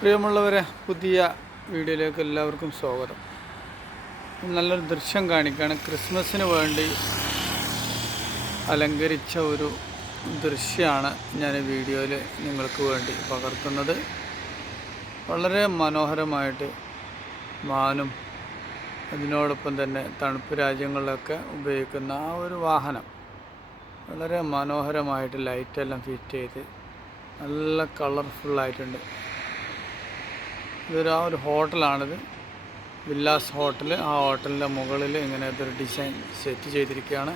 പ്രിയമുള്ളവരെ, പുതിയ വീഡിയോയിലേക്ക് എല്ലാവർക്കും സ്വാഗതം. നല്ലൊരു ദൃശ്യം കാണിക്കുകയാണ്. ക്രിസ്മസിന് വേണ്ടി അലങ്കരിച്ച ഒരു ദൃശ്യമാണ് ഞാൻ വീഡിയോയിൽ നിങ്ങൾക്ക് വേണ്ടി പകർത്തുന്നത്. വളരെ മനോഹരമായിട്ട് മാനും അതിനോടൊപ്പം തന്നെ തണുപ്പ് രാജ്യങ്ങളിലൊക്കെ ഉപയോഗിക്കുന്ന ആ ഒരു വാഹനം വളരെ മനോഹരമായിട്ട് ലൈറ്റെല്ലാം ഫിറ്റ് ചെയ്ത് നല്ല കളർഫുള്ളായിട്ടുണ്ട്. ഇതൊരു ഒരു ഹോട്ടലാണിത്, വില്ലാസ് ഹോട്ടൽ. ആ ഹോട്ടലിൻ്റെ മുകളിൽ ഇങ്ങനെ ഇതൊരു ഡിസൈൻ സെറ്റ് ചെയ്തിരിക്കുകയാണ്.